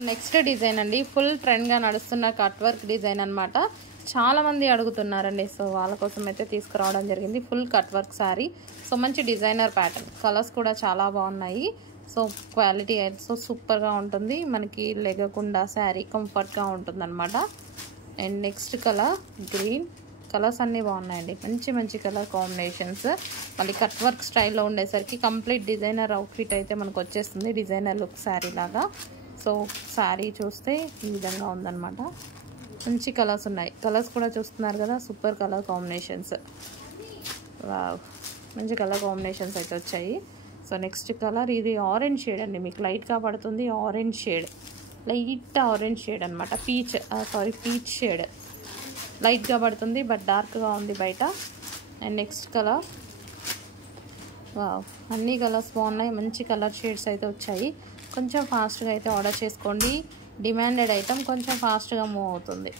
Next design అండి, full ట్రెండ్గా నడుస్తున్న cut work design అనమాట. చాలామంది అడుగుతున్నారండి, సో వాళ్ళ కోసం అయితే తీసుకురావడం జరిగింది. Full cut work sari, so మంచి డిజైనర్ ప్యాటర్న్, కలర్స్ కూడా చాలా బాగున్నాయి. సో క్వాలిటీ అయితే సో సూపర్గా ఉంటుంది, మనకి లెగకుండా శారీ కంఫర్ట్గా ఉంటుంది అనమాట. And next colour green, colours అన్నీ బాగున్నాయండి, మంచి మంచి కలర్ కాంబినేషన్స్. మళ్ళీ కట్ వర్క్ స్టైల్లో ఉండేసరికి కంప్లీట్ డిజైనర్ అవుట్ఫిట్ అయితే మనకు వచ్చేస్తుంది, డిజైనర్ లుక్ శారీ లాగా. సో శారీ చూస్తే ఈ విధంగా ఉందన్నమాట, మంచి కలర్స్ ఉన్నాయి. కలర్స్ కూడా చూస్తున్నారు కదా, సూపర్ కలర్ కాంబినేషన్స్, మంచి కలర్ కాంబినేషన్స్ అయితే వచ్చాయి. సో నెక్స్ట్ కలర్ ఇది ఆరెంజ్ షేడ్ అండి, మీకు లైట్గా పడుతుంది orange shade, light orange shade అనమాట. పీచ్ షేడ్ లైట్గా పడుతుంది, బట్ డార్క్గా ఉంది బయట. అండ్ నెక్స్ట్ కలర్, అన్ని కలర్స్ బాగున్నాయి, మంచి కలర్ షేడ్స్ అయితే వచ్చాయి. కొంచెం ఫాస్ట్గా అయితే ఆర్డర్ చేసుకోండి, డిమాండెడ్ ఐటమ్ కొంచెం ఫాస్ట్గా మూవ్ అవుతుంది.